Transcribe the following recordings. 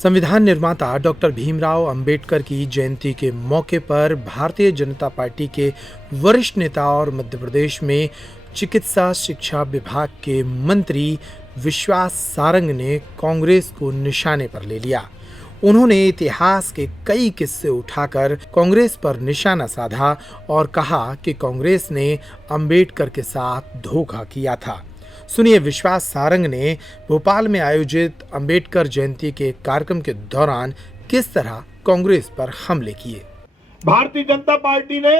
संविधान निर्माता डॉक्टर भीमराव अंबेडकर की जयंती के मौके पर भारतीय जनता पार्टी के वरिष्ठ नेता और मध्य प्रदेश में चिकित्सा शिक्षा विभाग के मंत्री विश्वास सारंग ने कांग्रेस को निशाने पर ले लिया। उन्होंने इतिहास के कई किस्से उठाकर कांग्रेस पर निशाना साधा और कहा कि कांग्रेस ने अंबेडकर के साथ धोखा किया था। सुनिए विश्वास सारंग ने भोपाल में आयोजित अंबेडकर जयंती के कार्यक्रम के दौरान किस तरह कांग्रेस पर हमले किए। भारतीय जनता पार्टी ने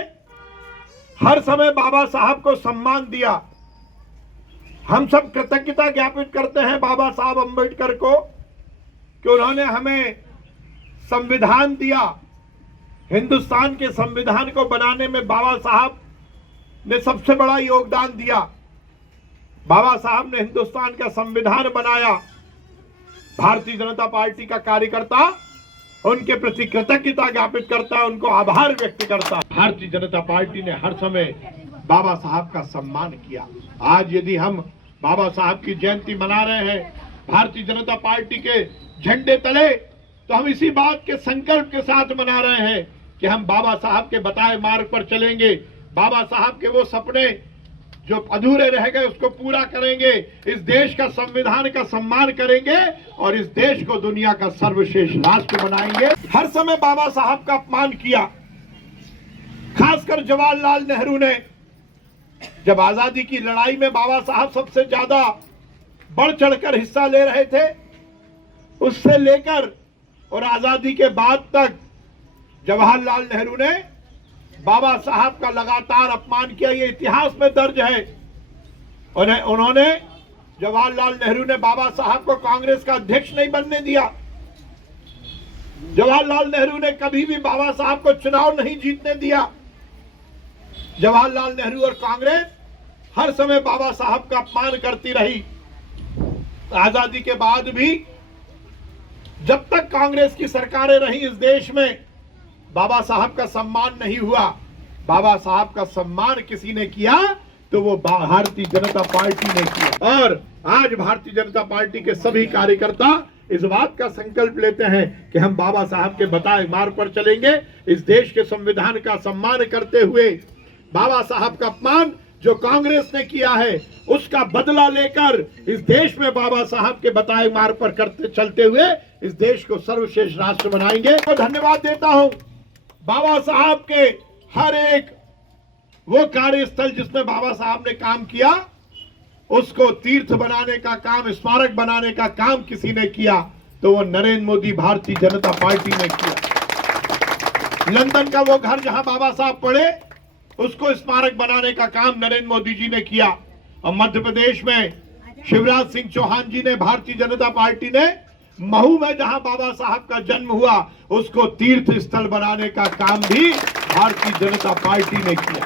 हर समय बाबा साहब को सम्मान दिया। हम सब कृतज्ञता ज्ञापित करते हैं बाबा साहब अंबेडकर को कि उन्होंने हमें संविधान दिया। हिंदुस्तान के संविधान को बनाने में बाबा साहब ने सबसे बड़ा योगदान दिया। बाबा साहब ने हिंदुस्तान का संविधान बनाया। भारतीय जनता पार्टी का कार्यकर्ता उनके प्रति कृतज्ञता ज्ञापित करता है, उनको आभार व्यक्त करता है। भारतीय जनता पार्टी ने हर समय बाबा साहब का सम्मान किया। आज यदि हम बाबा साहब की जयंती मना रहे हैं भारतीय जनता पार्टी के झंडे तले, तो हम इसी बात के संकल्प के साथ मना रहे हैं कि हम बाबा साहब के बताए मार्ग पर चलेंगे। बाबा साहब के वो सपने जो अधूरे रह गए उसको पूरा करेंगे। इस देश का संविधान का सम्मान करेंगे और इस देश को दुनिया का सर्वश्रेष्ठ राष्ट्र बनाएंगे। हर समय बाबा साहब का अपमान किया। खासकर जवाहरलाल नेहरू ने जब आजादी की लड़ाई में बाबा साहब सबसे ज्यादा बढ़ चढ़कर हिस्सा ले रहे थे, उससे लेकर और आजादी के बाद तक जवाहरलाल नेहरू ने बाबा साहब का लगातार अपमान किया। ये इतिहास में दर्ज है। उन्होंने जवाहरलाल नेहरू ने बाबा साहब को कांग्रेस का अध्यक्ष नहीं बनने दिया। जवाहरलाल नेहरू ने कभी भी बाबा साहब को चुनाव नहीं जीतने दिया। जवाहरलाल नेहरू और कांग्रेस हर समय बाबा साहब का अपमान करती रही। आजादी के बाद भी जब तक कांग्रेस की सरकारें रही इस देश में बाबा साहब का सम्मान नहीं हुआ। बाबा साहब का सम्मान किसी ने किया तो वो भारतीय जनता पार्टी ने किया। और आज भारतीय जनता पार्टी के सभी कार्यकर्ता इस बात का संकल्प लेते हैं कि हम बाबा साहब के बताए मार्ग पर चलेंगे। इस देश के संविधान का सम्मान करते हुए बाबा साहब का अपमान जो कांग्रेस ने किया है उसका बदला लेकर इस देश में बाबा साहब के बताए मार्ग पर चलते हुए इस देश को सर्वश्रेष्ठ राष्ट्र बनाएंगे। तो धन्यवाद देता हूं बाबा साहब के हर एक वो कार्यस्थल जिसमें बाबा साहब ने काम किया उसको तीर्थ बनाने का काम, स्मारक बनाने का काम किसी ने किया तो वो नरेंद्र मोदी भारतीय जनता पार्टी ने किया। लंदन का वो घर जहां बाबा साहब पढ़े उसको स्मारक बनाने का काम नरेंद्र मोदी जी ने किया। और मध्य प्रदेश में शिवराज सिंह चौहान जी ने, भारतीय जनता पार्टी ने महू में जहां बाबा साहब का जन्म हुआ उसको तीर्थ स्थल बनाने का काम भी भारतीय जनता पार्टी ने किया।